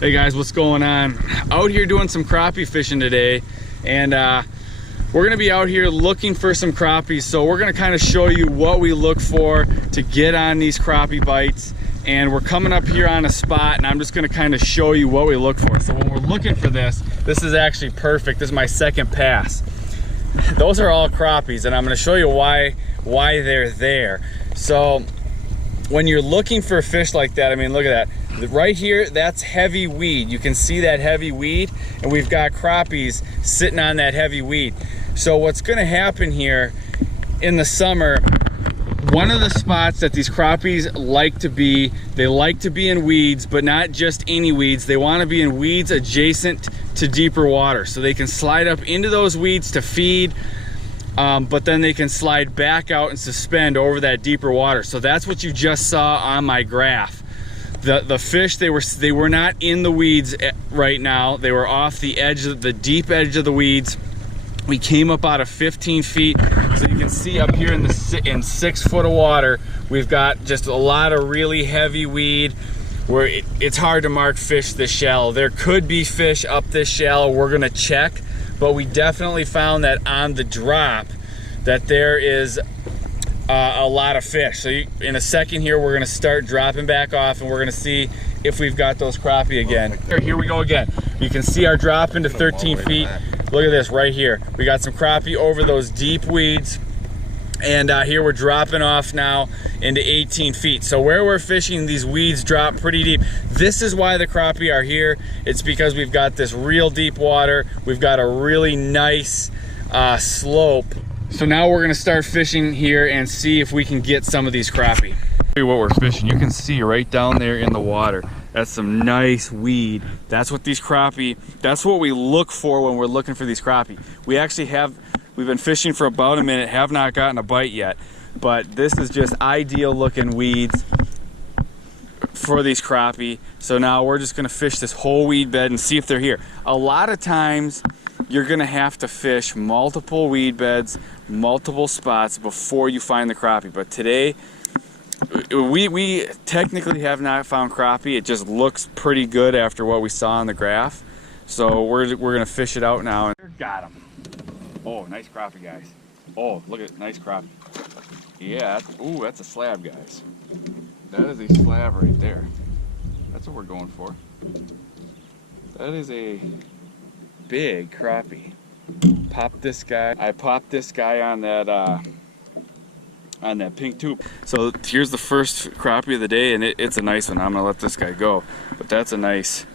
Hey guys, what's going on? Out here doing some crappie fishing today, and we're gonna be out here looking for some crappies. So we're gonna kind of show you what we look for to get on these crappie bites. And we're coming up here on a spot, and I'm just gonna kind of show you what we look for. So when we're looking for this is actually perfect. This is my second pass. Those are all crappies, and I'm gonna show you why they're there. So when you're looking for a fish like that, I mean, look at that. Right here, that's heavy weed. You can see that heavy weed, and we've got crappies sitting on that heavy weed. So what's gonna happen here in the summer, one of the spots that these crappies like to be, they like to be in weeds, but not just any weeds. They wanna be in weeds adjacent to deeper water. So they can slide up into those weeds to feed, but then they can slide back out and suspend over that deeper water. So that's what you just saw on my graph. The fish, they were not in the weeds right now. They were off the edge of the deep edge of the weeds. We came up out of 15 feet. So you can see up here in 6 foot of water, we've got just a lot of really heavy weed where it's hard to mark fish this shallow. There could be fish up this shallow. We're gonna check, but we definitely found that on the drop that there is a lot of fish. So in a second here, we're gonna start dropping back off, and we're gonna see if we've got those crappie again. Here we go again. You can see our drop into 13 feet. Look at this right here. We got some crappie over those deep weeds, and here we're dropping off now into 18 feet. So where we're fishing, these weeds drop pretty deep. This is why the crappie are here. It's because we've got this real deep water. We've got a really nice slope. So now we're gonna start fishing here and see if we can get some of these crappie. What we're fishing, you can see right down there in the water. That's some nice weed. That's what these crappie, that's what we look for when we're looking for these crappie. We've been fishing for about a minute, have not gotten a bite yet, but this is just ideal looking weeds for these crappie. So now we're just gonna fish this whole weed bed and see if they're here. A lot of times, you're gonna have to fish multiple weed beds, multiple spots before you find the crappie. But today, we technically have not found crappie. It just looks pretty good after what we saw on the graph. So we're gonna fish it out now. Got him. Oh, nice crappie, guys. Oh, look at nice crappie. Yeah, that's a slab, guys. That is a slab right there. That's what we're going for. That is a big crappie. Popped this guy. I popped this guy on that pink tube. So here's the first crappie of the day, and it's a nice one. I'm gonna let this guy go, but that's a nice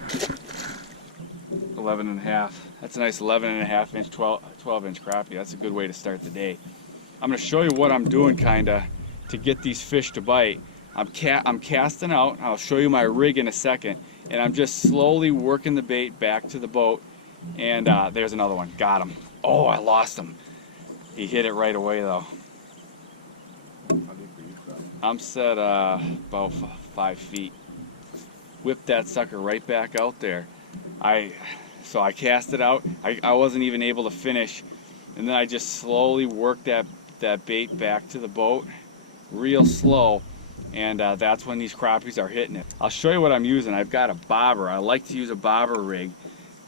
11 and a half. That's a nice 11 and a half inch, 12 inch crappie. That's a good way to start the day. I'm gonna show you what I'm doing kinda to get these fish to bite. I'm casting out. I'll show you my rig in a second, and I'm just slowly working the bait back to the boat. And there's another one. Got him. Oh, I lost him. He hit it right away though. I'm set about 5 feet. Whipped that sucker right back out there. So I cast it out. I wasn't even able to finish, and then I just slowly worked that bait back to the boat, real slow, and that's when these crappies are hitting it. I'll show you what I'm using. I've got a bobber. I like to use a bobber rig.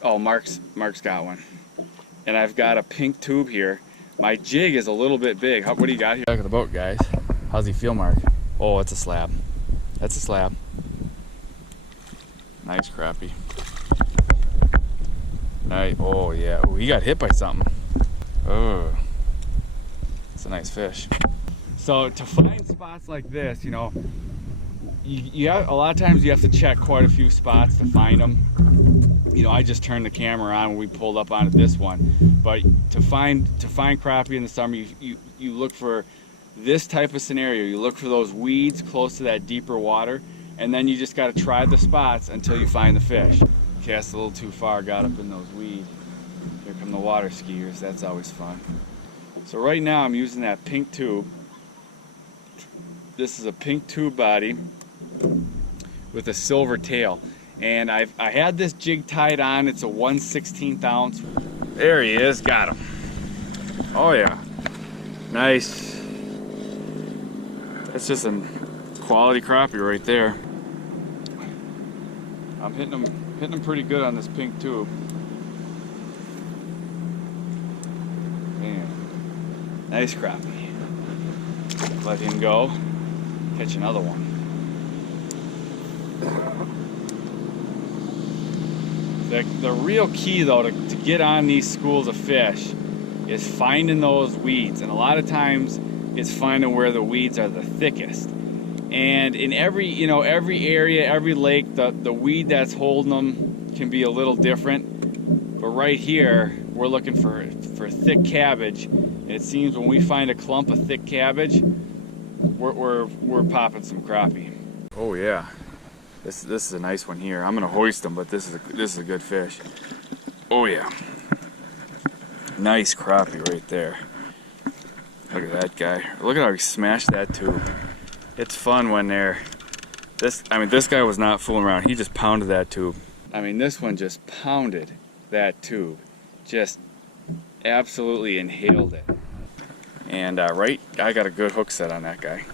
Oh, Mark's got one. And I've got a pink tube here. My jig is a little bit big. What do you got here? Back of the boat, guys. How's he feel, Mark? Oh, it's a slab. That's a slab. Nice crappie. Nice. Oh, yeah. Oh, he got hit by something. Oh, it's a nice fish. So to find spots like this, you know, you have, a lot of times you have to check quite a few spots to find them. You know, I just turned the camera on when we pulled up onto this one. But to find crappie in the summer, you look for this type of scenario. You look for those weeds close to that deeper water, and then you just got to try the spots until you find the fish. Cast a little too far, got up in those weeds. Here come the water skiers. That's always fun. So right now I'm using that pink tube. This is a pink tube body with a silver tail. And I had this jig tied on. It's a 1/16 ounce. There he is, got him. Oh yeah, nice. That's just a quality crappie right there. I'm hitting them Hitting them pretty good on this pink tube. Man, nice crappie. Let him go. Catch another one. The real key though to get on these schools of fish is finding those weeds, and a lot of times it's finding where the weeds are the thickest. And in every every area, every lake, the weed that's holding them can be a little different. But right here, we're looking for thick cabbage. And it seems when we find a clump of thick cabbage, we're popping some crappie. Oh yeah, this is a nice one here. I'm gonna hoist them, but this is a good fish. Oh yeah, nice crappie right there. Look at that guy. Look at how he smashed that tube. It's fun when this guy was not fooling around. He just pounded that tube. I mean, this one just pounded that tube. Just absolutely inhaled it. And I got a good hook set on that guy.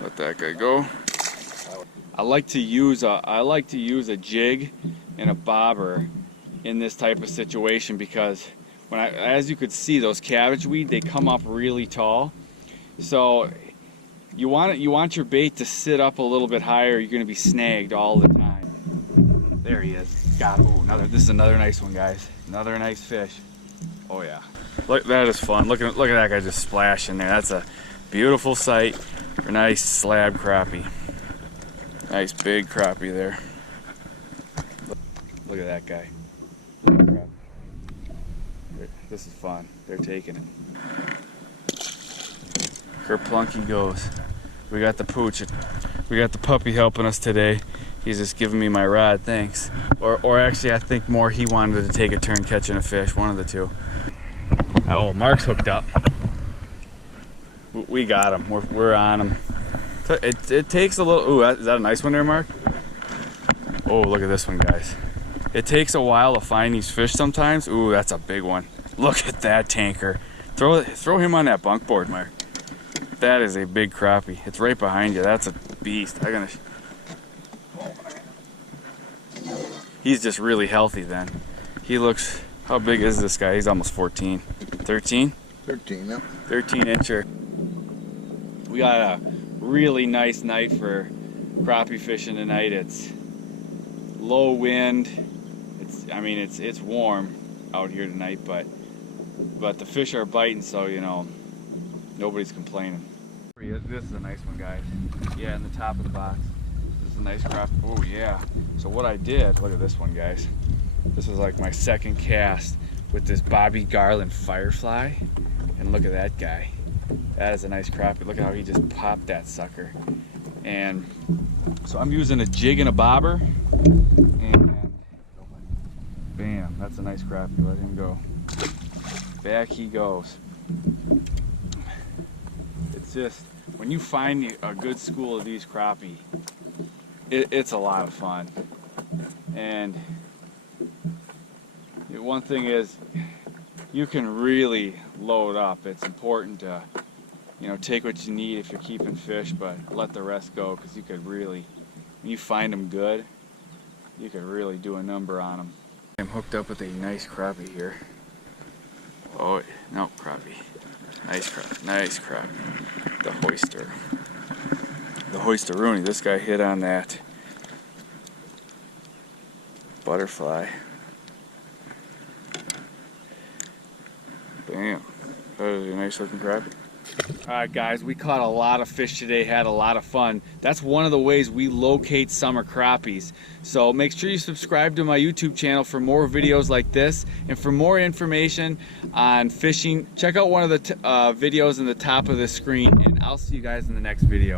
Let that guy go. I like to use a jig and a bobber in this type of situation because as you could see, those cabbage weed, they come up really tall. So you want your bait to sit up a little bit higher. You're going to be snagged all the time. There he is. Got it. Ooh, this is another nice one, guys. Another nice fish. Oh yeah. Look, that is fun. Look at that guy just splashing there. That's a beautiful sight for nice slab crappie. Nice big crappie there. Look at that guy. This is fun. They're taking it. Kerplunky goes. We got the pooch. We got the puppy helping us today. He's just giving me my rod, thanks. Or actually, I think more he wanted to take a turn catching a fish. One of the two. Oh, Mark's hooked up. We got him. We're on him. It takes a little. Ooh, is that a nice one there, Mark? Oh, look at this one, guys. It takes a while to find these fish sometimes. Ooh, that's a big one. Look at that tanker. Throw him on that bunk board, Mark. That is a big crappie. It's right behind you. That's a beast. He's just really healthy then. He looks, how big is this guy? He's almost 14. 13? 13, yep. 13 incher. We got a really nice night for crappie fishing tonight. It's low wind. It's warm out here tonight, but the fish are biting, so nobody's complaining. This is a nice one, guys. Yeah, in the top of the box. This is a nice crappie. Oh yeah. So what I did, look at this one, guys. This was like my second cast with this Bobby Garland Firefly, and look at that guy. That is a nice crappie. Look at how he just popped that sucker. And so I'm using a jig and a bobber, and bam, that's a nice crappie. Let him go. Back he goes. It's just, when you find a good school of these crappie, it's a lot of fun. And one thing is, you can really load up. It's important to take what you need if you're keeping fish, but let the rest go, because you could really, when you find them good, you could really do a number on them. I'm hooked up with a nice crappie here. Oh, no, crappie. Nice crappie, nice crappie. The hoister. The hoister-rooney. This guy hit on that butterfly. Bam. That is a nice looking crappie. Alright guys, we caught a lot of fish today, had a lot of fun. That's one of the ways we locate summer crappies. So make sure you subscribe to my YouTube channel for more videos like this. And for more information on fishing, check out one of the videos in the top of the screen. And I'll see you guys in the next video.